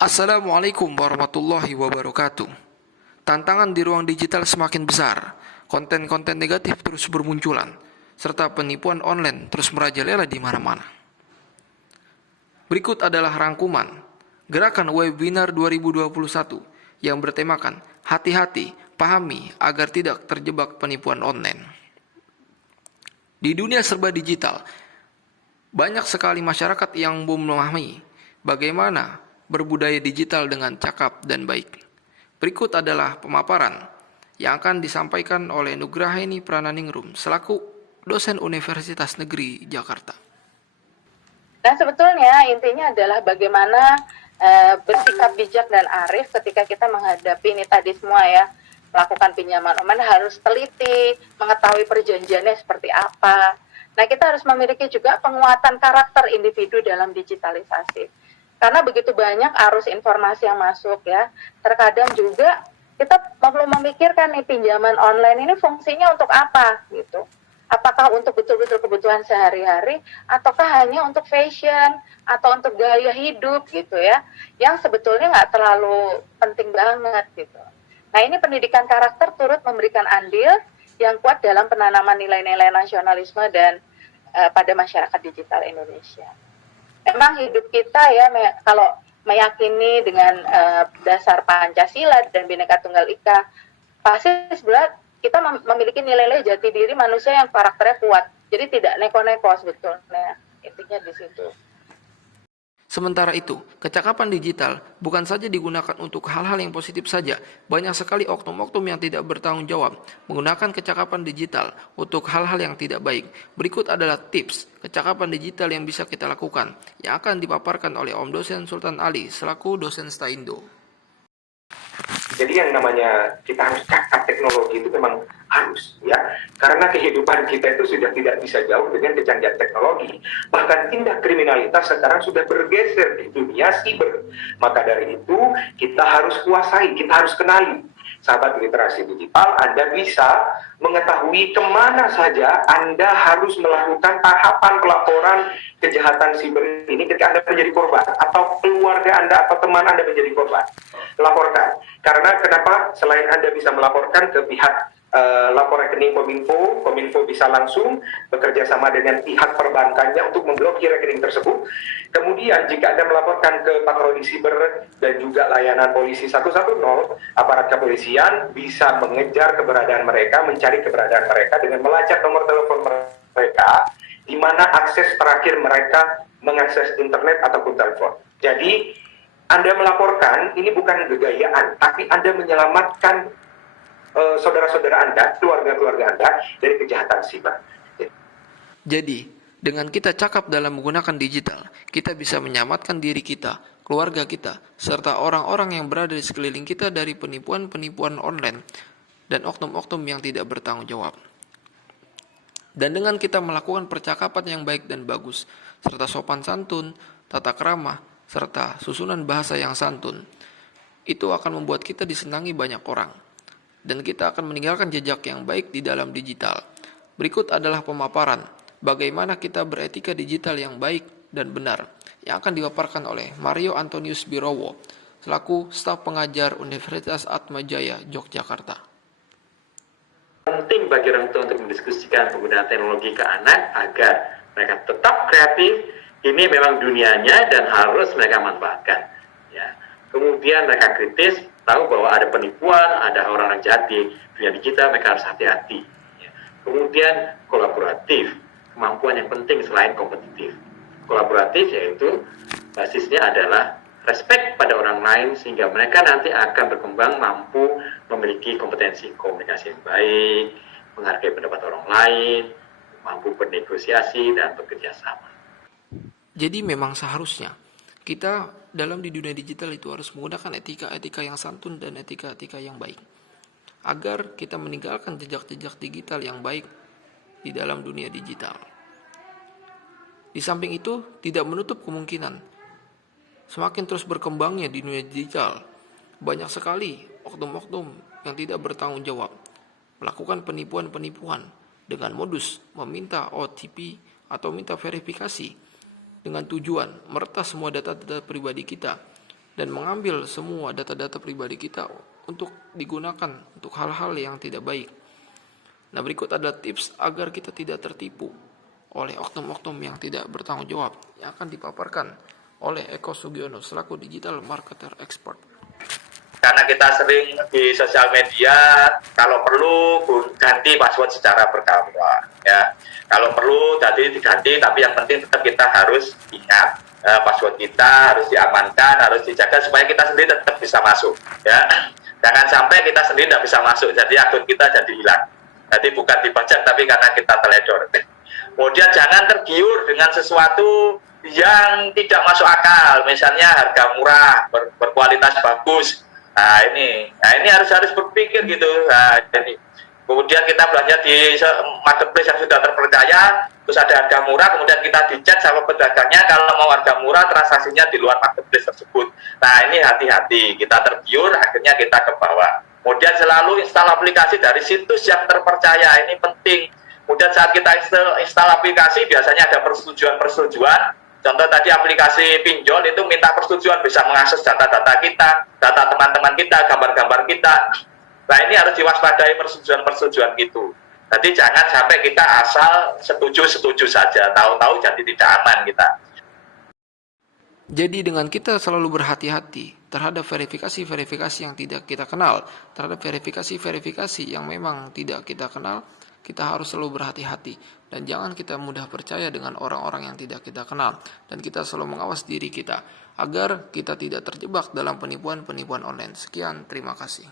Assalamualaikum warahmatullahi wabarakatuh. Tantangan di ruang digital semakin besar, konten-konten negatif terus bermunculan, serta penipuan online terus merajalela di mana-mana. Berikut adalah rangkuman gerakan webinar 2021 yang bertemakan hati-hati, pahami agar tidak terjebak penipuan online. Di dunia serba digital, banyak sekali masyarakat yang belum memahami bagaimana berbudaya digital dengan cakap dan baik. Berikut adalah pemaparan yang akan disampaikan oleh Nugraheni Prananingrum selaku dosen Universitas Negeri Jakarta. Nah, sebetulnya intinya adalah bagaimana bersikap bijak dan arif ketika kita menghadapi ini tadi semua ya. Melakukan pinjaman online harus teliti, mengetahui perjanjiannya seperti apa. Nah, kita harus memiliki juga penguatan karakter individu dalam digitalisasi. Karena begitu banyak arus informasi yang masuk ya, terkadang juga kita perlu memikirkan nih pinjaman online ini fungsinya untuk apa gitu. Apakah untuk betul-betul kebutuhan sehari-hari, ataukah hanya untuk fashion, atau untuk gaya hidup gitu ya, yang sebetulnya nggak terlalu penting banget gitu. Nah, ini pendidikan karakter turut memberikan andil yang kuat dalam penanaman nilai-nilai nasionalisme dan pada masyarakat digital Indonesia. Memang hidup kita ya, kalau meyakini dengan dasar Pancasila dan Bhinneka Tunggal Ika, pasti sebenarnya kita memiliki nilai-nilai jati diri manusia yang karakternya kuat. Jadi tidak neko-neko sebetulnya. Intinya di situ. Sementara itu, kecakapan digital bukan saja digunakan untuk hal-hal yang positif saja. Banyak sekali oknum-oknum yang tidak bertanggung jawab menggunakan kecakapan digital untuk hal-hal yang tidak baik. Berikut adalah tips kecakapan digital yang bisa kita lakukan, yang akan dipaparkan oleh Om Dosen Sultan Ali selaku dosen Staindo. Jadi yang namanya kita harus cakap teknologi itu memang harus ya, karena kehidupan kita itu sudah tidak bisa jauh dengan kecanggihan teknologi. Bahkan tindak kriminalitas sekarang sudah bergeser di dunia siber. Maka dari itu kita harus kuasai, kita harus kenali. Sahabat literasi digital, Anda bisa mengetahui kemana saja Anda harus melakukan tahapan pelaporan kejahatan siber ini ketika Anda menjadi korban, atau keluarga Anda atau teman Anda menjadi korban. Laporkan. Karena kenapa? Selain Anda bisa melaporkan ke pihak lapor rekening Kominfo bisa langsung bekerja sama dengan pihak perbankannya untuk memblokir rekening tersebut. Kemudian jika Anda melaporkan ke patroli siber dan juga layanan polisi 110, aparat kepolisian bisa mengejar keberadaan mereka, mencari keberadaan mereka dengan melacak nomor telepon mereka, di mana akses terakhir mereka mengakses internet ataupun telepon. Jadi Anda melaporkan ini bukan kegayaan, tapi Anda menyelamatkan saudara-saudara Anda, keluarga-keluarga Anda dari kejahatan siber. Jadi, dengan kita cakap dalam menggunakan digital, kita bisa menyelamatkan diri kita, keluarga kita, serta orang-orang yang berada di sekeliling kita dari penipuan-penipuan online dan oknum-oknum yang tidak bertanggung jawab. Dan dengan kita melakukan percakapan yang baik dan bagus, serta sopan santun, tata krama, serta susunan bahasa yang santun, itu akan membuat kita disenangi banyak orang. Dan kita akan meninggalkan jejak yang baik di dalam digital. Berikut adalah pemaparan bagaimana kita beretika digital yang baik dan benar yang akan dipaparkan oleh Mario Antonius Birowo selaku staf pengajar Universitas Atmajaya Yogyakarta. Penting bagi orang tua untuk mendiskusikan penggunaan teknologi ke anak agar mereka tetap kreatif. Ini memang dunianya dan harus mereka manfaatkan. Ya. Kemudian mereka kritis, tahu bahwa ada penipuan, ada orang-orang jahat di dunia digital, mereka harus hati-hati. Ya. Kemudian kolaboratif, kemampuan yang penting selain kompetitif. Kolaboratif yaitu basisnya adalah respect pada orang lain sehingga mereka nanti akan berkembang mampu memiliki kompetensi komunikasi yang baik, menghargai pendapat orang lain, mampu bernegosiasi dan bekerja sama. Jadi memang seharusnya kita dalam di dunia digital itu harus menggunakan etika-etika yang santun dan etika-etika yang baik, agar kita meninggalkan jejak-jejak digital yang baik di dalam dunia digital. Di samping itu, tidak menutup kemungkinan semakin terus berkembangnya di dunia digital, banyak sekali oknum-oknum yang tidak bertanggung jawab melakukan penipuan-penipuan dengan modus meminta OTP atau minta verifikasi dengan tujuan meretas semua data-data pribadi kita dan mengambil semua data-data pribadi kita untuk digunakan untuk hal-hal yang tidak baik. Nah, berikut adalah tips agar kita tidak tertipu oleh oknum-oknum yang tidak bertanggung jawab yang akan dipaparkan oleh Eko Sugiono selaku digital marketer expert. Karena kita sering di sosial media, kalau perlu ganti password secara berkala, ya. Kalau perlu tadi diganti, tapi yang penting tetap kita harus ingat password kita harus diamankan, harus dijaga supaya kita sendiri tetap bisa masuk, ya. Jangan sampai kita sendiri tidak bisa masuk, jadi akun kita jadi hilang. Jadi bukan dibajak, tapi karena kita teledor. Kemudian jangan tergiur dengan sesuatu yang tidak masuk akal, misalnya harga murah, berkualitas bagus. Nah ini harus berpikir gitu. Nah, jadi kemudian kita belanja di marketplace yang sudah terpercaya, terus ada harga murah, kemudian kita dicek sama pedagangnya kalau mau harga murah transaksinya di luar marketplace tersebut. Nah ini hati-hati, kita tergiur, akhirnya kita ke bawah. Kemudian selalu install aplikasi dari situs yang terpercaya, ini penting. Kemudian saat kita install aplikasi biasanya ada persetujuan. Contoh tadi aplikasi pinjol itu minta persetujuan, bisa mengakses data-data kita, data teman-teman kita, gambar-gambar kita. Nah ini harus diwaspadai persetujuan gitu. Jadi jangan sampai kita asal setuju saja, tahu-tahu jadi tidak aman kita. Jadi dengan kita selalu berhati-hati terhadap verifikasi-verifikasi yang tidak kita kenal, terhadap verifikasi-verifikasi yang memang tidak kita kenal, kita harus selalu berhati-hati dan jangan kita mudah percaya dengan orang-orang yang tidak kita kenal, dan kita selalu mengawas diri kita agar kita tidak terjebak dalam penipuan-penipuan online. Sekian, terima kasih.